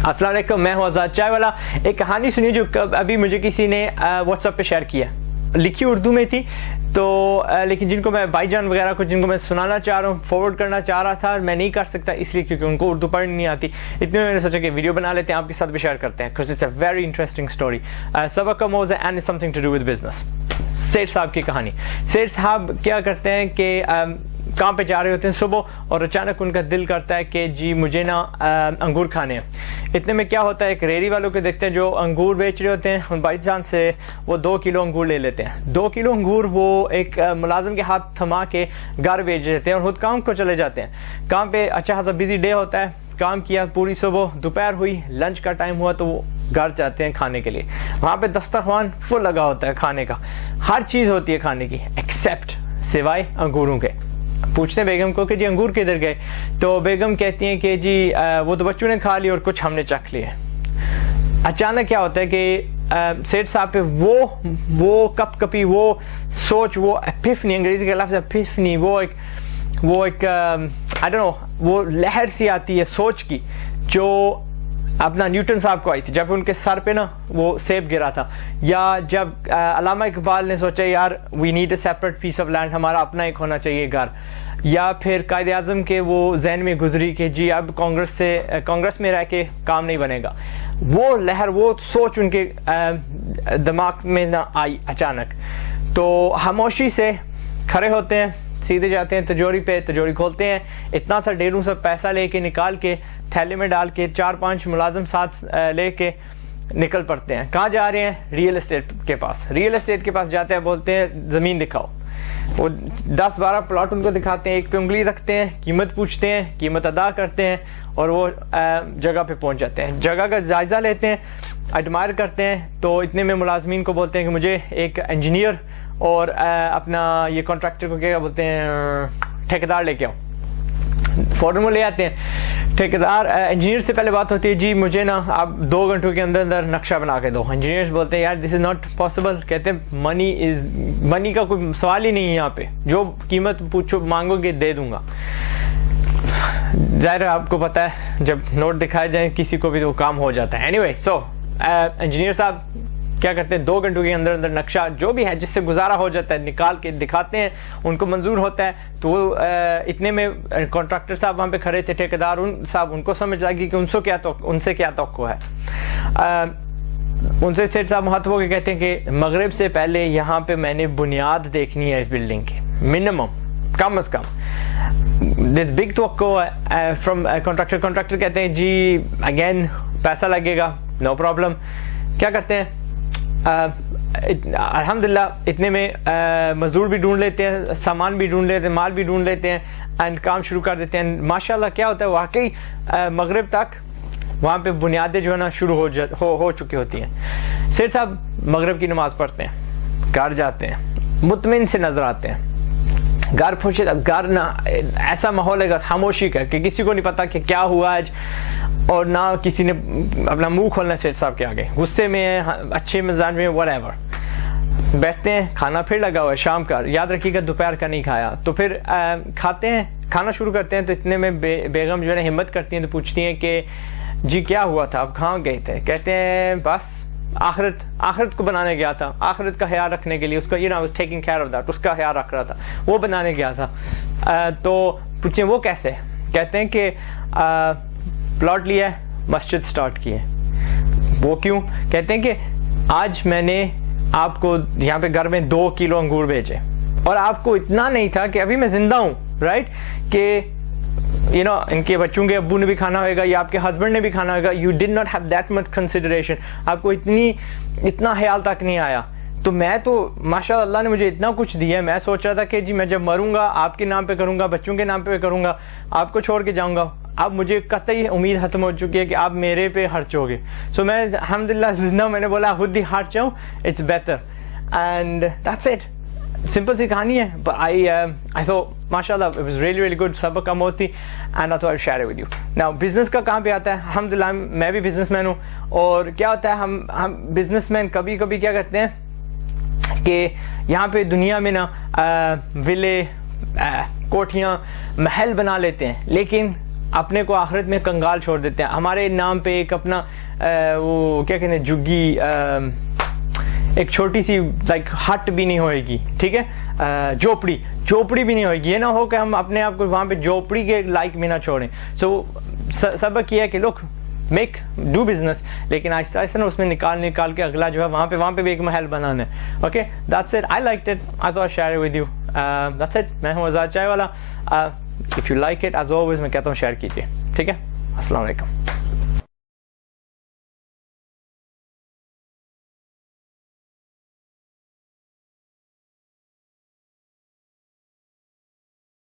अस्सलाम वालेकुम, मैं हूं आज़ाद चाय वाला। एक कहानी सुनी जो अभी मुझे किसी ने व्हाट्सएप पे शेयर किया, लिखी उर्दू में थी तो लेकिन जिनको मैं भाईजान वगैरह को जिनको मैं सुनाना चाह रहा हूँ, फॉरवर्ड करना चाह रहा था, मैं नहीं कर सकता इसलिए क्योंकि उनको उर्दू पढ़नी नहीं आती। इतने में मैंने सोचा कि वीडियो बना लेते हैं, आपके साथ भी शेयर करते हैं, because it's a very interesting story. सबक का मौज़ू and is something to do with business. सेठ साहब की कहानी। सेठ साहब क्या करते हैं कि काम पे जा रहे होते हैं सुबह और अचानक उनका दिल करता है कि जी मुझे ना अंगूर खाने हैं। इतने में क्या होता है, एक रेहड़ी वालों को देखते हैं जो अंगूर बेच रहे होते हैं, उन भाईजान से वो 2 किलो अंगूर ले लेते हैं। 2 किलो अंगूर वो एक मुलाजिम के हाथ थमा के घर भेज देते हैं और खुद काम को चले जाते हैं। काम पे अच्छा खासा बिजी डे होता है, काम किया पूरी सुबह, दोपहर हुई, लंच का टाइम हुआ तो वो घर जाते हैं खाने के लिए। वहाँ पे दस्तरखान फुल लगा होता है खाने का, हर चीज़ होती है खाने की एक्सेप्ट सिवाय अंगूरों के। पूछते हैं बेगम को कि जी अंगूर किधर गए, तो बेगम कहती हैं कि जी वो तो बच्चों ने खा लिए और कुछ हमने चख लिए। अचानक क्या होता है कि सेठ साहब पे वो कपकपी, वो सोच, वो एपिफनी, अंग्रेजी के लफ्ज़ एपिफनी, वो एक आई डोंट नो, वो लहर सी आती है सोच की जो अपना न्यूटन साहब को आई थी जब उनके सर पे ना वो सेब गिरा था, या जब अल्लामा इकबाल ने सोचा यार we need a separate piece of land, हमारा अपना एक होना चाहिए घर, या फिर कायद आज़म के वो जहन में गुजरी कि जी अब कांग्रेस में रह के काम नहीं बनेगा। वो लहर, वो सोच उनके दिमाग में ना आई अचानक, तो खामोशी से खड़े होते हैं, सीधे जाते हैं तिजोरी पे, तिजोरी खोलते हैं, इतना सा ढेरों सा पैसा लेके निकाल के थैले में डाल के 4-5 मुलाजिम साथ लेके निकल पड़ते हैं। कहाँ जा रहे हैं? रियल एस्टेट के पास। रियल एस्टेट के पास जाते हैं, बोलते हैं ज़मीन दिखाओ। वो 10-12 प्लॉट उनको दिखाते हैं, एक पे उंगली रखते हैं, कीमत पूछते हैं, कीमत अदा करते हैं और वो जगह पे पहुंच जाते हैं। जगह का जायजा लेते हैं, एडमायर करते हैं, तो इतने में मुलाजमीन को बोलते हैं कि मुझे एक इंजीनियर और अपना ये कॉन्ट्रैक्टर को क्या बोलते हैं, ठेकेदार लेके आओ। फौरन वो ले आते हैं। ठेकेदार इंजीनियर से पहले बात होती है, जी मुझे ना आप 2 घंटों के अंदर अंदर नक्शा बना के दो। इंजीनियर्स बोलते हैं यार दिस इज नॉट पॉसिबल, कहते हैं मनी का कोई सवाल ही नहीं है यहाँ पे, जो कीमत पूछो मांगोगे दे दूंगा। जाहिर है आपको पता है जब नोट दिखाए जाए किसी को भी तो काम हो जाता है। एनीवे सो इंजीनियर साहब क्या करते हैं, 2 घंटों के अंदर अंदर नक्शा जो भी है जिससे गुजारा हो जाता है निकाल के दिखाते हैं, उनको मंजूर होता है। तो वो इतने में कॉन्ट्रैक्टर साहब वहाँ पे खड़े थे, ठेकेदार साहब, उनको समझ लगी कि उनसे क्या तवक्को है। उनसे सेठ साहब महत्व के कहते हैं कि मगरिब से पहले यहाँ पे मैंने बुनियाद देखनी है इस बिल्डिंग की, मिनिमम, कम अज कम। दिस बिग तवक्को फ्रॉम कॉन्ट्रैक्टर कहते हैं जी अगेन पैसा लगेगा, नो प्रॉब्लम। क्या करते हैं, अल्हम्दुलिल्लाह इतने में मजदूर भी ढूंढ लेते हैं, सामान भी ढूंढ लेते हैं, माल भी ढूंढ लेते हैं एंड काम शुरू कर देते हैं। माशाल्लाह क्या होता है, वाकई मगरिब तक वहाँ पे बुनियादें जो है ना शुरू हो चुकी होती हैं। सेठ साहब मगरिब की नमाज पढ़ते हैं, घर जाते हैं, मुतमिन से नजर आते हैं। घर पहुंचे, घर ना ऐसा माहौल है खामोशी का कि किसी को नहीं पता कि क्या हुआ आज, और ना किसी ने अपना मुंह खोलना सेठ साहब के आगे, गुस्से में है, अच्छे मिजाज में, व्हाटएवर। बैठते हैं, खाना फिर लगा हुआ है शाम का, याद रखिएगा दोपहर का नहीं खाया, तो फिर खाते हैं, खाना शुरू करते हैं। तो इतने में बेगम जो है हिम्मत करती हैं, तो पूछती हैं कि जी क्या हुआ था, आप कहाँ गए थे? कहते हैं बस आखिरत को बनाने गया था, आखिरत का ख्याल रखने के लिए, उसका ये ना was taking care of that, उसका ख्याल रख रहा था, वो बनाने गया था। तो पूछे वो कैसे? कहते हैं कि प्लॉट लिया है, मस्जिद स्टार्ट की है। वो क्यों? कहते हैं कि आज मैंने आपको यहाँ पे घर में 2 किलो अंगूर भेजे और आपको इतना नहीं था कि अभी मैं जिंदा हूँ, राइट, कि यू नो इनके बच्चों के अब्बू ने भी खाना होगा या आपके हस्बैंड ने भी खाना होगा। You did not have that much consideration, आपको इतना ख्याल तक नहीं आया। तो मैं तो माशाअल्लाह अल्लाह ने मुझे इतना कुछ दिया है, मैं सोच रहा था कि जी मैं जब मरूंगा आपके नाम पे करूंगा, बच्चों के नाम पे करूंगा, आपको छोड़ के जाऊंगा। अब मुझे कतई उम्मीद खत्म हो चुकी है कि आप मेरे पे खर्चोगे। सो मैं अल्हम्दुलिल्लाह जिंदा, मैंने बोला खुद ही खर्च जाऊं, it's better and that's it. Simple सी कहानी है, but I thought माशाल्लाह it was really good, सबक का मौज थी and I thought I'd share it with you. Now business का कहाँ पे आता है? अल्हम्दुलिल्लाह मैं भी बिजनेसमैन हूँ, और क्या होता है हम बिजनेसमैन कभी कभी क्या करते हैं कि यहाँ पे दुनिया में ना विले, कोठियाँ, महल बना लेते हैं, लेकिन اپنے کو آخرت میں کنگال چھوڑ دیتے ہیں. ہمارے نام پہ ایک اپنا وہ کیا کہتے ہیں جگی ایک چھوٹی سی لائک ہٹ بھی نہیں ہوئے گی, ٹھیک ہے, جھوپڑی بھی نہیں ہوئے گی. یہ نہ ہو کہ ہم اپنے آپ کو وہاں پہ جھوپڑی کے لائک بھی نہ چھوڑیں. سو سبق یہ ہے کہ لوگ ڈو بزنس, لیکن آہستہ آہستہ نا اس میں نکال کے اگلا جو ہے وہاں پہ بھی ایک محل بنانا ہے. Okay, that's it. I like it, I thought share with you. That's it. میں ہوں آزاد چائے والا. If you like it as always میں کہتا ہوں شیئر کیجیے, ٹھیک ہے. السلام علیکم.